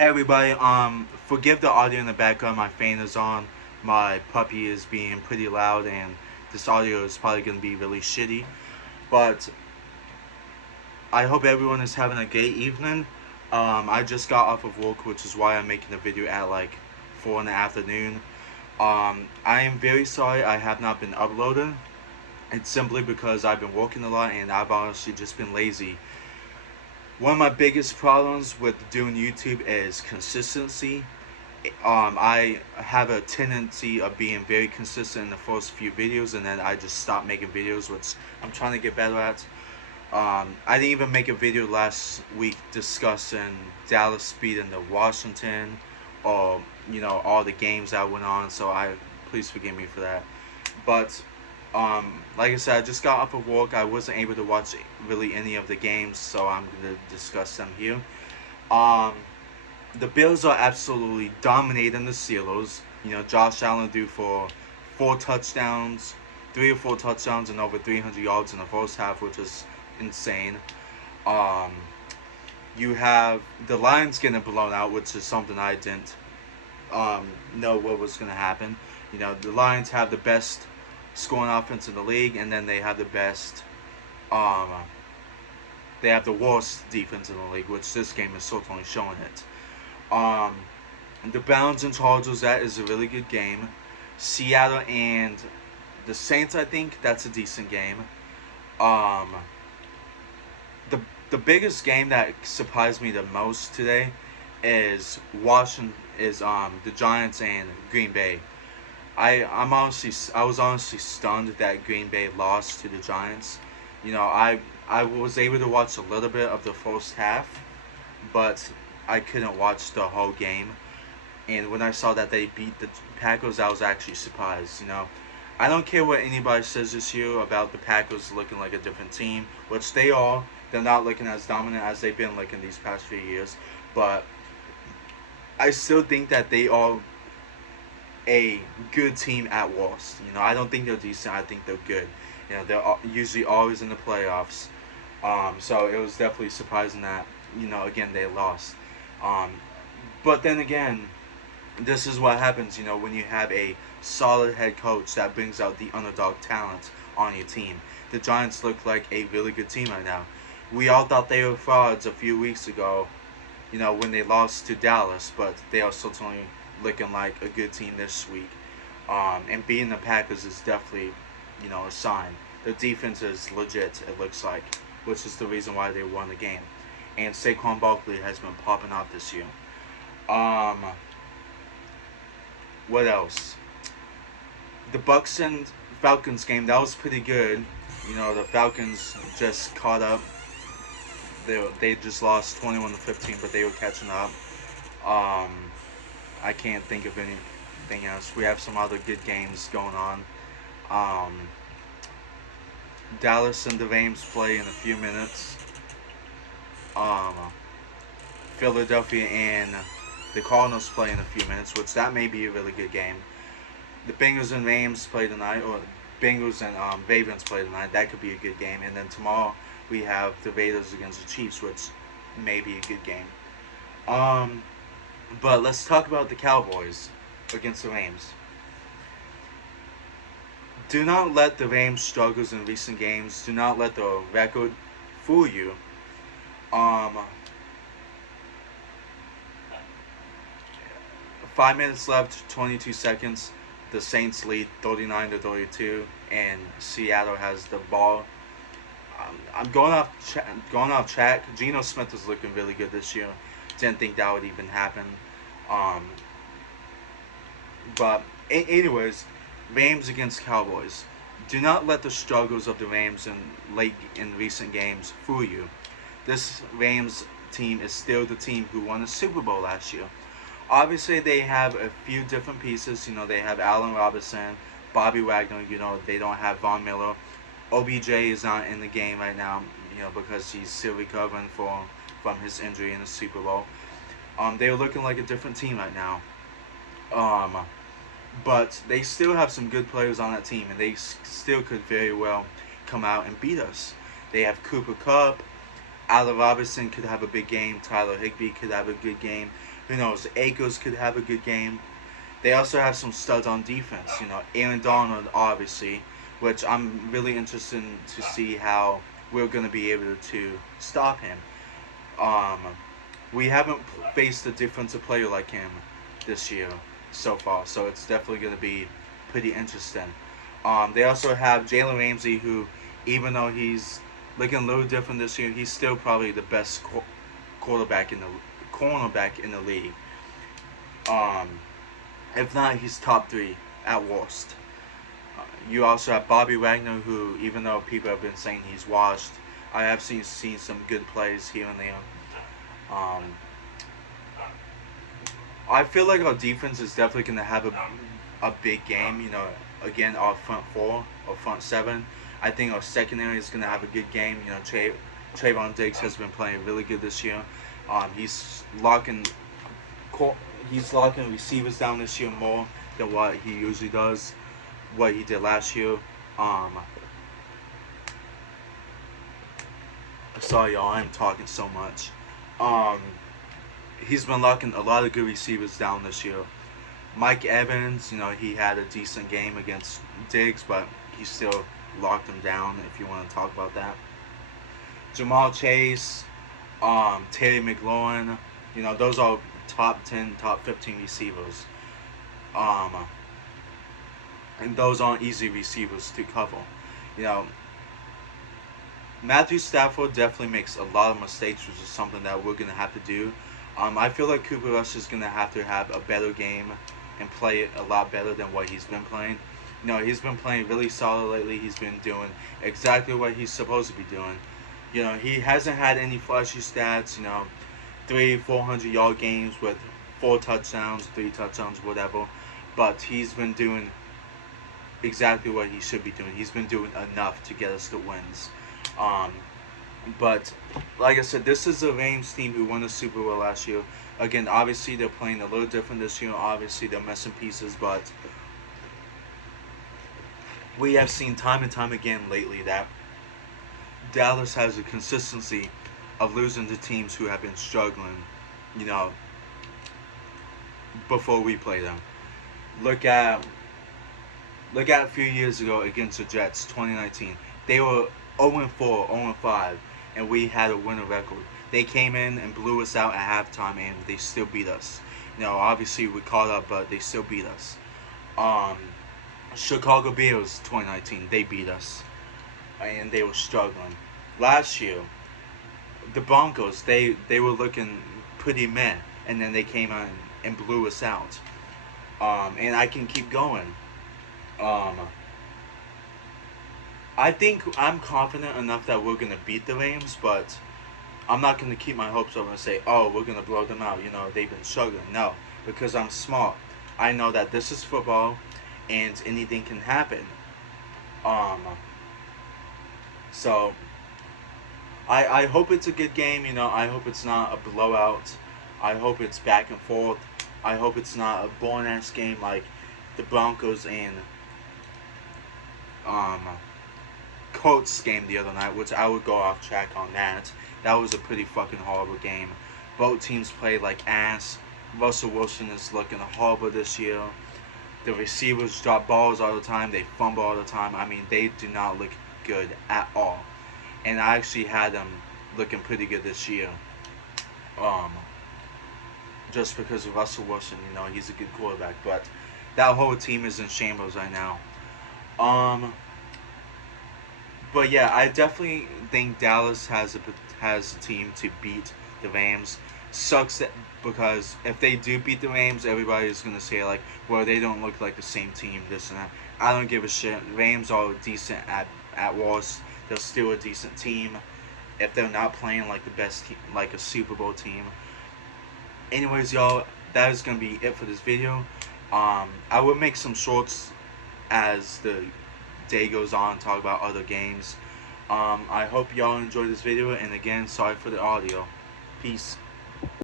Hey everybody, forgive the audio in the background. My fan is on. My puppy is being pretty loud, and this audio is probably going to be really shitty. But I hope everyone is having a great evening. I just got off of work, which is why I'm making the video at like 4 in the afternoon. I am very sorry I have not been uploading. It's simply because I've been working a lot and I've honestly just been lazy. One of my biggest problems with doing YouTube is consistency. I have a tendency of being very consistent in the first few videos, and then I just stop making videos, which I'm trying to get better at. I didn't even make a video last week discussing Dallas beating the Washington, or all the games that went on. So please forgive me for that. But like I said, I just got off of work. I wasn't able to watch really any of the games, so I'm gonna discuss them here. Um, the Bills are absolutely dominating the Steelers. Josh Allen threw for 4 touchdowns, 3 or 4 touchdowns, and over 300 yards in the first half, which is insane. Um, you have the Lions getting blown out, which is something I didn't know what was going to happen. The Lions have the best scoring offense in the league, and then they have the best. Um, they have the worst defense in the league, which this game is certainly showing it. Um, the Browns and Chargers, that is a really good game. Seattle and the Saints, I think that's a decent game. Um, the biggest game that surprised me the most today is the Giants and Green Bay. I was honestly stunned that Green Bay lost to the Giants. I was able to watch a little bit of the first half, but I couldn't watch the whole game. And when I saw that they beat the Packers, I was actually surprised. I don't care what anybody says this year about the Packers looking like a different team, which they are. They're not looking as dominant as they've been looking these past few years, but I still think that they are a good team at worst. I don't think they're decent. I think they're good. They're usually always in the playoffs. So it was definitely surprising that again they lost. Um, but then again, this is what happens, when you have a solid head coach that brings out the underdog talent on your team. The Giants look like a really good team right now. We all thought they were frauds a few weeks ago, when they lost to Dallas, but they are certainly looking like a good team this week. And beating the Packers is definitely, a sign. The defense is legit, it looks like, which is the reason why they won the game. And Saquon Barkley has been popping off this year. Um, what else? The Bucks and Falcons game, that was pretty good. The Falcons just caught up. They just lost 21-15, but they were catching up. Um, I can't think of anything else. We have some other good games going on. Um, Dallas and the Rams play in a few minutes. Um, Philadelphia and the Cardinals play in a few minutes, which that may be a really good game. The Bengals and Rams play tonight, or Bengals and Ravens play tonight. That could be a good game. And then tomorrow we have the Raiders against the Chiefs, which may be a good game. But let's talk about the Cowboys against the Rams. Do not let the Rams' struggles in recent games, do not let the record fool you. Um, 5 minutes left, 22 seconds. The Saints lead 39-32, and Seattle has the ball. I'm going off track. Geno Smith is looking really good this year. Didn't think that would even happen. Um, but anyways, Rams against Cowboys. Do not let the struggles of the Rams in recent games fool you. This Rams team is still the team who won the Super Bowl last year. Obviously, they have a few different pieces. They have Allen Robinson, Bobby Wagner. They don't have Von Miller. OBJ is not in the game right now, because he's still recovering from his injury in the Super Bowl. They're looking like a different team right now. But they still have some good players on that team, and they still could very well come out and beat us. They have Cooper Kupp. Allen Robinson could have a big game. Tyler Higbee could have a good game. Who knows? Akers could have a good game. They also have some studs on defense. Aaron Donald, obviously, which I'm really interested to see how we're going to be able to stop him. Um, we haven't faced a defensive player like him this year so far, so it's definitely going to be pretty interesting. They also have Jalen Ramsey, who, even though he's looking a little different this year, he's still probably the best quarterback in the cornerback in the league. Um, if not, he's top three at worst. You also have Bobby Wagner, who, even though people have been saying he's washed, I have seen some good plays here and there. Um, I feel like our defense is definitely going to have a big game. Again, our front four or front seven. I think our secondary is going to have a good game. Trayvon Diggs has been playing really good this year. He's locking receivers down this year more than what he usually does, what he did last year. Sorry, y'all, I'm talking so much. He's been locking a lot of good receivers down this year. Mike Evans, he had a decent game against Diggs, but he still locked him down, if you want to talk about that. Jamal Chase, Terry McLaurin, those are top 10, top 15 receivers. And those aren't easy receivers to cover. Matthew Stafford definitely makes a lot of mistakes, which is something that we're going to have to do. I feel like Cooper Rush is going to have a better game and play it a lot better than what he's been playing. He's been playing really solid lately. He's been doing exactly what he's supposed to be doing. He hasn't had any flashy stats, 300-400 yard games with 4 touchdowns, 3 touchdowns, whatever. But he's been doing exactly what he should be doing. He's been doing enough to get us the wins. But like I said, this is the Rams team who won the Super Bowl last year. Again, obviously they're playing a little different this year. Obviously they're missing pieces, but we have seen time and time again lately that Dallas has a consistency of losing to teams who have been struggling, before we play them. Look at a few years ago against the Jets, 2019. They were 0-4, 0-5, and we had a winning record. They came in and blew us out at halftime, and they still beat us. Obviously we caught up, but they still beat us. Chicago Bears, 2019, they beat us, and they were struggling. Last year, the Broncos, they were looking pretty meh, and then they came on and blew us out. And I can keep going. I think I'm confident enough that we're going to beat the Rams, but I'm not going to keep my hopes up and say, oh, we're going to blow them out. They've been struggling. No, because I'm smart. I know that this is football and anything can happen. So I hope it's a good game. I hope it's not a blowout. I hope it's back and forth. I hope it's not a boring-ass game like the Broncos and Colts game the other night, which I would go off track on that. That was a pretty fucking horrible game. Both teams played like ass. Russell Wilson is looking horrible this year. The receivers drop balls all the time. They fumble all the time. I mean, they do not look good at all. And I actually had them looking pretty good this year. Just because of Russell Wilson, he's a good quarterback. But that whole team is in shambles right now. But yeah, I definitely think Dallas has a team to beat the Rams. Sucks that because if they do beat the Rams, everybody's gonna say like, well, they don't look like the same team, this and that. I don't give a shit. Rams are decent at worst. They're still a decent team. If they're not playing like the best team, like a Super Bowl team. Anyways, y'all, that is gonna be it for this video. I will make some shorts as the day goes on, talk about other games. I hope y'all enjoyed this video, and again, sorry for the audio. Peace.